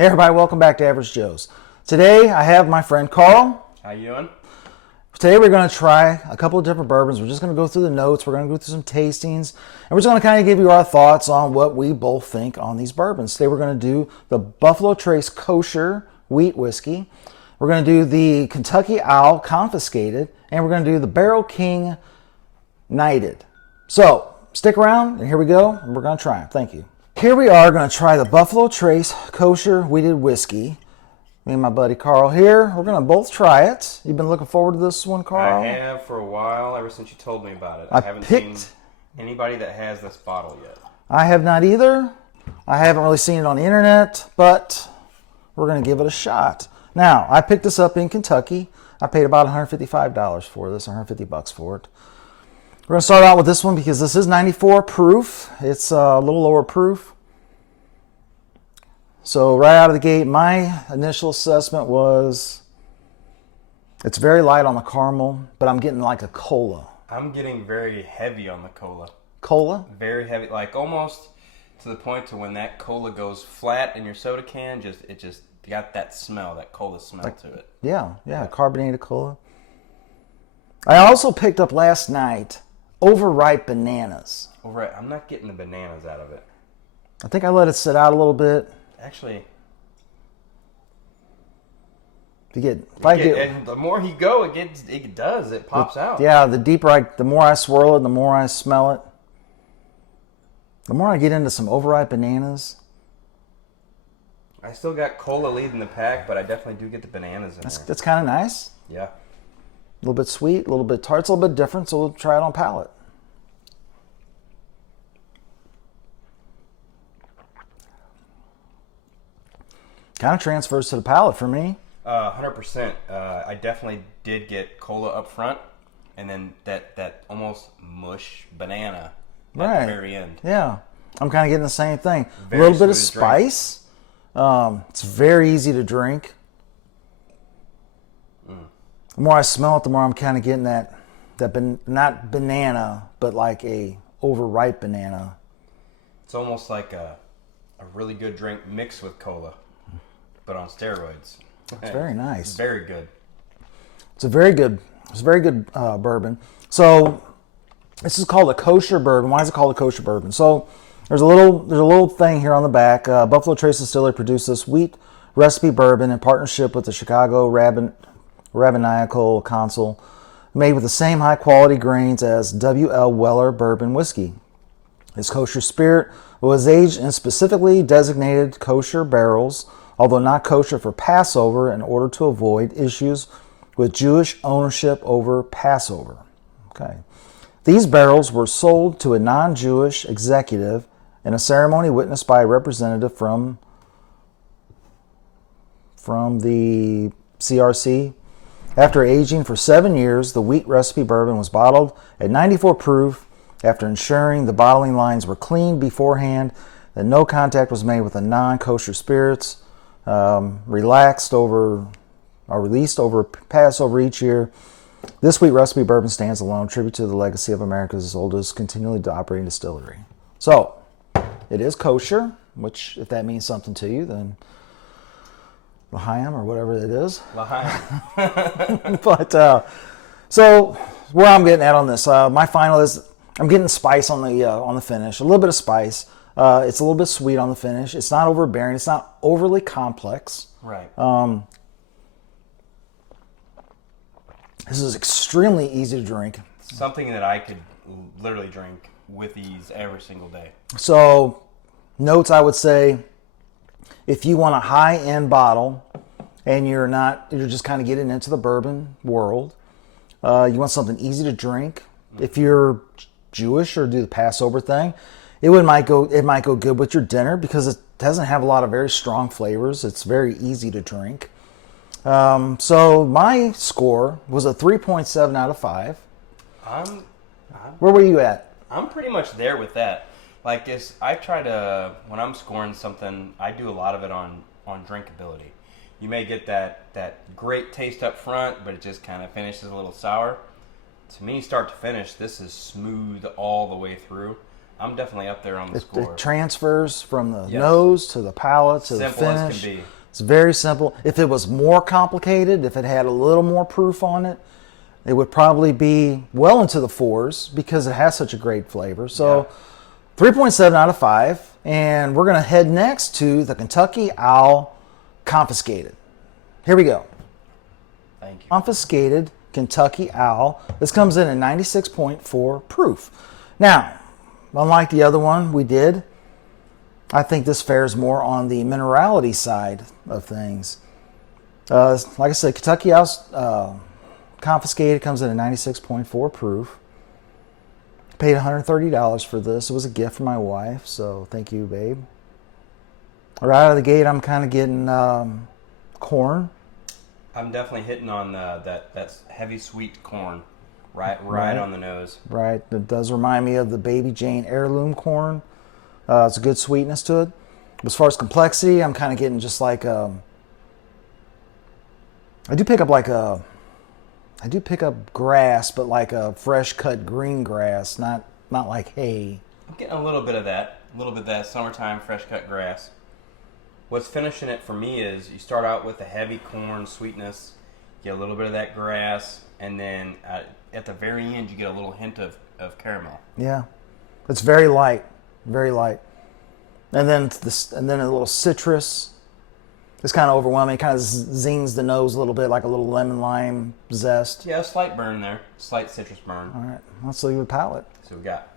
Hey everybody, welcome back to Average Joe's. Today I have my friend Carl. How you doing? Today we're going to try a couple of different bourbons. We're just going to go through the notes, we're going to go through some tastings, and we're just going to kind of give you our thoughts on what we both think on these bourbons. Today we're going to do the Buffalo Trace Kosher Wheat Whiskey. We're going to do the Kentucky Owl Confiscated, and we're going to do the Barrel King Knighted. So stick around, and here we go, and we're going to try them. Thank you. Here we are going to try the Buffalo Trace Kosher Wheated Whiskey. Me and my buddy Carl here. We're going to both try it. You've been looking forward to this one, Carl? I have for a while, ever since you told me about it. I haven't seen anybody that has this bottle yet. I have not either. I haven't really seen it on the internet, but we're going to give it a shot. Now, I picked this up in Kentucky. I paid about $155 for this, $150 for it. We're going to start out with this one because this is 94 proof. It's a little lower proof. So right out of the gate, my initial assessment was it's very light on the caramel, but I'm getting like a cola. I'm getting very heavy on the cola. Cola? Very heavy, like almost to the point to when that cola goes flat in your soda can, it just got that smell, that cola smell to it. Yeah, carbonated cola. I also picked up last night overripe bananas. I'm not getting the bananas out of it. I think I let it sit out a little bit. Actually, and the more you go, it pops out. Yeah, the more I swirl it, the more I smell it. The more I get into some overripe bananas. I still got cola leading the pack, but I definitely do get the bananas in there. That's kind of nice. Yeah. A little bit sweet, a little bit tart, it's a little bit different, so we'll try it on palate. Kind of transfers to the palate for me. 100%. I definitely did get cola up front, and then that almost mush banana at the very end. Yeah, I'm kind of getting the same thing. A little bit of spice. It's very easy to drink. The more I smell it, the more I'm kind of getting that not banana, but like a overripe banana. It's almost like a really good drink mixed with cola, but on steroids. It's very nice. It's very good. It's a very good bourbon. So this is called a kosher bourbon. Why is it called a kosher bourbon? So there's a little thing here on the back. Buffalo Trace Distillery produced this wheat recipe bourbon in partnership with the Chicago Rabbinical Council, made with the same high quality grains as W.L. Weller bourbon whiskey. This kosher spirit was aged in specifically designated kosher barrels, although not kosher for Passover, in order to avoid issues with Jewish ownership over Passover. Okay. These barrels were sold to a non-Jewish executive in a ceremony witnessed by a representative from the CRC. After aging for 7 years, the wheat recipe bourbon was bottled at 94 proof after ensuring the bottling lines were cleaned beforehand, that no contact was made with the non-kosher spirits, released over Passover each year. This wheat recipe bourbon stands alone, tribute to the legacy of America's oldest continually operating distillery. So, it is kosher, which, if that means something to you, then L'chaim or whatever it is. L'chaim. But so where I'm getting at on this, my final is I'm getting spice on the finish, a little bit of spice. It's a little bit sweet on the finish. It's not overbearing. It's not overly complex. Right. This is extremely easy to drink. Something that I could literally drink with ease every single day. So, notes I would say, if you want a high-end bottle and you're just kind of getting into the bourbon world, you want something easy to drink. If you're Jewish or do the Passover thing, it might go good with your dinner because it doesn't have a lot of very strong flavors. It's very easy to drink. So my score was a 3.7 out of 5. Where were you at? I'm pretty much there with that. Like, I try to, when I'm scoring something, I do a lot of it on drinkability. You may get that great taste up front, but it just kind of finishes a little sour. To me, start to finish, this is smooth all the way through. I'm definitely up there on the It score. transfers from the nose to the palate to Simple the finish. as can be. It's very simple. If it was more complicated, if it had a little more proof on it, it would probably be well into the 4s because it has such a great flavor. So 3.7 out of 5. And we're going to head next to the Kentucky Owl Confiscated. Here we go. Thank you. Confiscated Kentucky Owl. This comes in at 96.4 proof. Now, unlike the other one we did, I think this fares more on the minerality side of things. Like I said, Kentucky Owl Confiscated comes in at 96.4 proof. Paid $130 for this. It was a gift from my wife, so thank you, babe. Right out of the gate, I'm kind of getting corn. I'm definitely hitting on that heavy sweet corn, right on the nose. Right, it does remind me of the Baby Jane heirloom corn. It's a good sweetness to it. As far as complexity, I'm kind of getting just like I do pick up grass, but like a fresh cut green grass, not like hay. I'm getting a little bit of that summertime fresh cut grass. What's finishing it for me is you start out with the heavy corn sweetness, get a little bit of that grass, and then at the very end you get a little hint of caramel. Yeah, it's very light, very light, and then a little citrus. It's kind of overwhelming. It kind of zings the nose a little bit, like a little lemon lime zest. Yeah, a slight burn there, slight citrus burn. All right, let's leave it palate. So we got.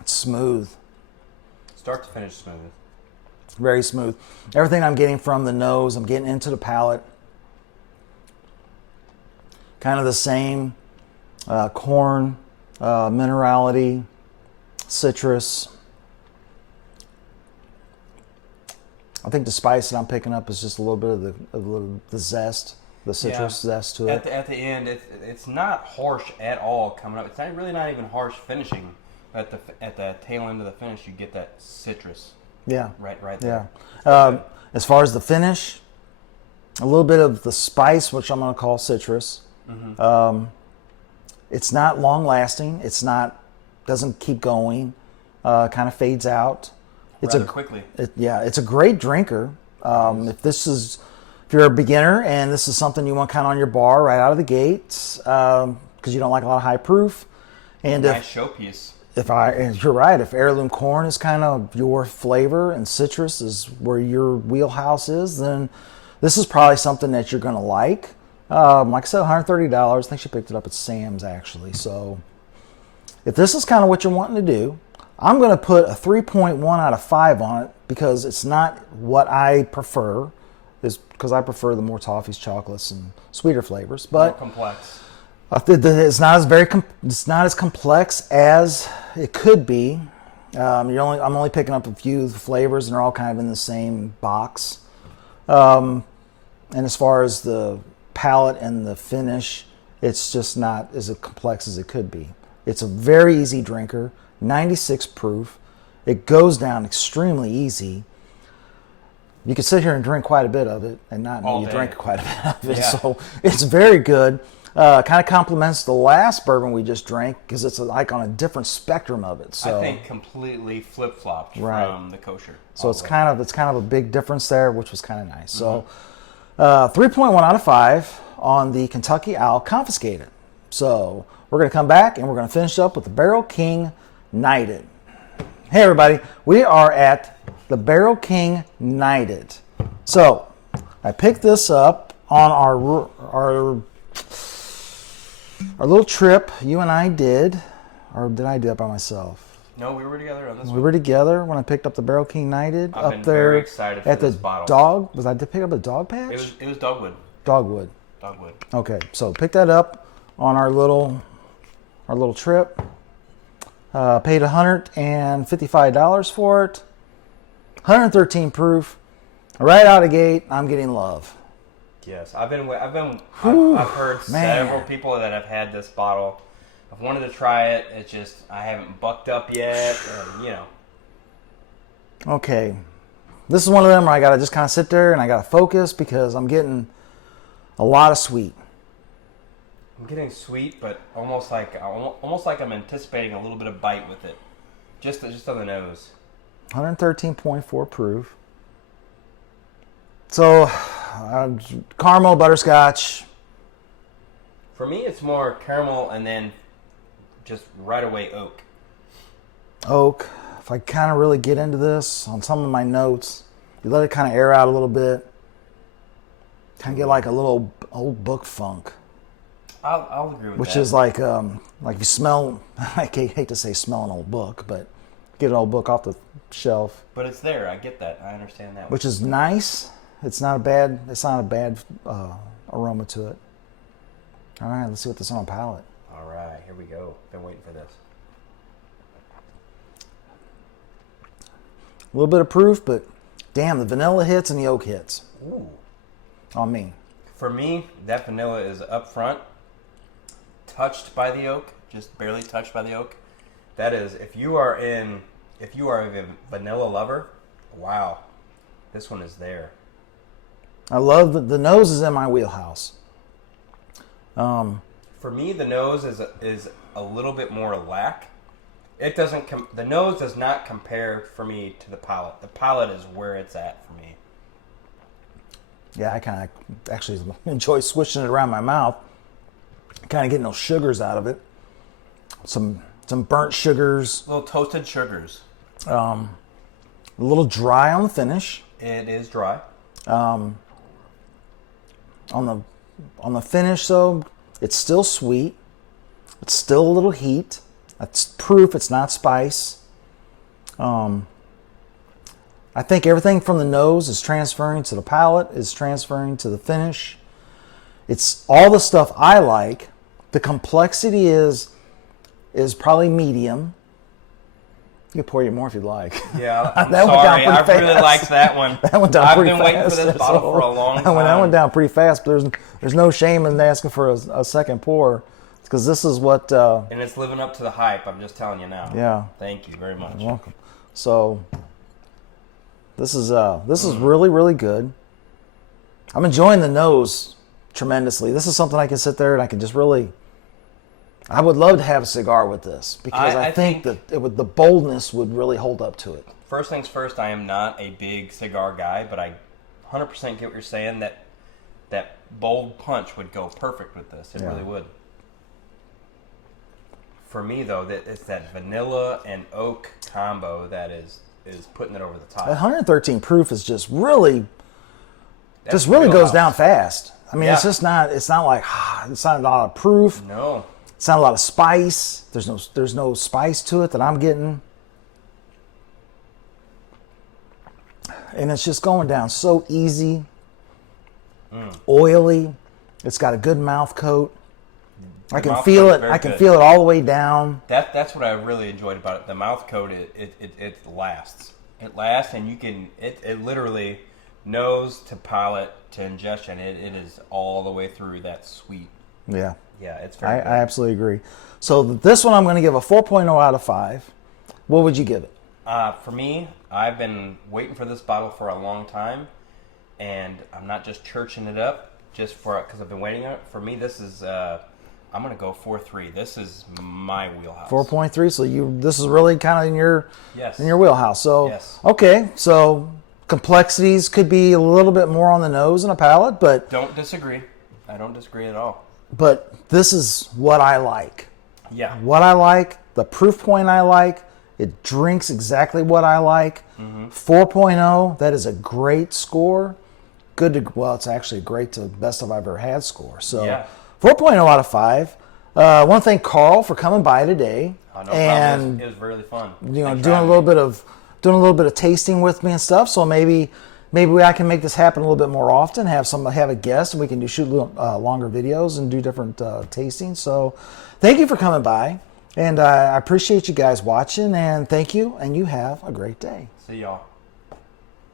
It's smooth. Start to finish smooth. Very smooth. Everything I'm getting from the nose, I'm getting into the palate. Kind of the same corn, minerality, citrus. I think the spice that I'm picking up is just a little bit of the zest, the citrus zest to it. At the end, it's not harsh at all coming up. It's really not even harsh finishing. At the tail end of the finish, you get that citrus. Yeah. Right there. Yeah. As far as the finish, a little bit of the spice, which I'm going to call citrus. Mm-hmm. It's not long lasting. Doesn't keep going. Kind of fades out. Rather quickly. It's a great drinker. If you're a beginner and this is something you want kind of on your bar right out of the gate, because you don't like a lot of high proof, and nice showpiece. You're right, if heirloom corn is kind of your flavor and citrus is where your wheelhouse is, then this is probably something that you're going to like. Like I said, $130. I think she picked it up at Sam's actually. So if this is kind of what you're wanting to do, I'm going to put a 3.1 out of 5 on it because it's not what I prefer. Is because I prefer the more toffees, chocolates, and sweeter flavors. But more complex. It's not as complex as it could be. I'm only picking up a few flavors, and they're all kind of in the same box. And as far as the palate and the finish, it's just not as complex as it could be. It's a very easy drinker, 96 proof. It goes down extremely easy. You could sit here and drink quite a bit of it and not know you drank quite a bit of it. Yeah. So it's very good. Kind of complements the last bourbon we just drank because it's like on a different spectrum of it. So I think completely flip-flopped from the kosher. So it's kind of a big difference there, which was kind of nice. So 3.1 out of 5 on the Kentucky Owl Confiscated. So we're going to come back and we're going to finish up with the Barrel King Knighted. Hey everybody, we are at the Barrel King Knighted. So I picked this up on our little trip you and I did, or did I do that by myself? No, we were together on this one. We were together when I picked up the Barrel King Knighted I've up been there very excited for at the this bottle. dog. Was I to pick up a dog patch? It was dogwood. Dogwood. Dogwood. Okay, so pick that up on our little trip. Paid $155 for it. 113 proof. Right out of the gate, I'm getting love. Yes, I've heard several people that have had this bottle. I've wanted to try it. It's just I haven't bucked up yet. Okay, this is one of them where I gotta just kind of sit there and I gotta focus because I'm getting a lot of sweet. I'm getting sweet, but almost like I'm anticipating a little bit of bite with it, just on the nose. 113.4 proof. So, caramel, butterscotch. For me, it's more caramel and then just right away oak. Oak. If I kind of really get into this on some of my notes, you let it kind of air out a little bit. Kind of get like a little old book funk. I'll agree with that. Which is like you smell, I hate to say smell an old book, but get an old book off the shelf. But it's there. I get that. I understand that. Which is nice. It's not a bad aroma to it. All right, let's see what this is on palate. All right, here we go. Been waiting for this. A little bit of proof, but damn, the vanilla hits and the oak hits. Ooh. On me. For me, that vanilla is up front, touched by the oak, just barely touched by the oak. That is, if you are a vanilla lover, wow, this one is there. I love the nose is in my wheelhouse. For me, the nose is a little bit more lack. It doesn't. The nose does not compare for me to the palate. The palate is where it's at for me. Yeah, I kind of actually enjoy swishing it around my mouth, kind of getting those sugars out of it. Some burnt sugars. Little toasted sugars. A little dry on the finish. It is dry. On the finish, though, it's still sweet. It's still a little heat. That's proof. It's not spice. I think everything from the nose is transferring to the palate, is transferring to the finish. It's all the stuff I like. The complexity is probably medium. You can pour you more if you'd like. Yeah, I'm sorry. I really liked that one. That went down pretty fast. I've been waiting for this bottle for a long time. That went down pretty fast, but there's no shame in asking for a second pour, because this is what... and it's living up to the hype, I'm just telling you now. Yeah. Thank you very much. You're welcome. So, this is really, really good. I'm enjoying the nose tremendously. This is something I can sit there and I can just really... I would love to have a cigar with this, because I think that the boldness would really hold up to it. First things first, I am not a big cigar guy, but I 100% get what you're saying, that bold punch would go perfect with this. It really would. For me, though, it's that vanilla and oak combo that is putting it over the top. 113 proof is just really goes down fast. I mean, it's not like, it's not a lot of proof. No. It's not a lot of spice. There's no spice to it that I'm getting. And it's just going down so easy. Oily. It's got a good mouth coat. I can feel it. I can feel it all the way down. That's what I really enjoyed about it. The mouth coat, it lasts. It lasts, and you can it literally nose to palate to ingestion. It is all the way through that sweet. Yeah. Yeah, it's very good. I absolutely agree. So this one I'm going to give a 4.0 out of 5. What would you give it? For me, I've been waiting for this bottle for a long time, and I'm not just churching it up just because I've been waiting on it. For me, this is I'm going to go 4.3. This is my wheelhouse. 4.3. So this is really kind of in your wheelhouse. So yes. Okay, so complexities could be a little bit more on the nose and a palate, but don't disagree. I don't disagree at all. But this is what I like. Yeah. What I like, the proof point I like, it drinks exactly what I like. 4.0, that is a great score. It's actually great to best I've ever had score. So 4.0 out of 5. I want to thank Carl for coming by today. No problem. It was really fun. Doing a little bit of tasting with me and stuff. So maybe I can make this happen a little bit more often. Have a guest, and we can shoot longer videos and do different tastings. So, thank you for coming by, and I appreciate you guys watching. And thank you, and you have a great day. See y'all.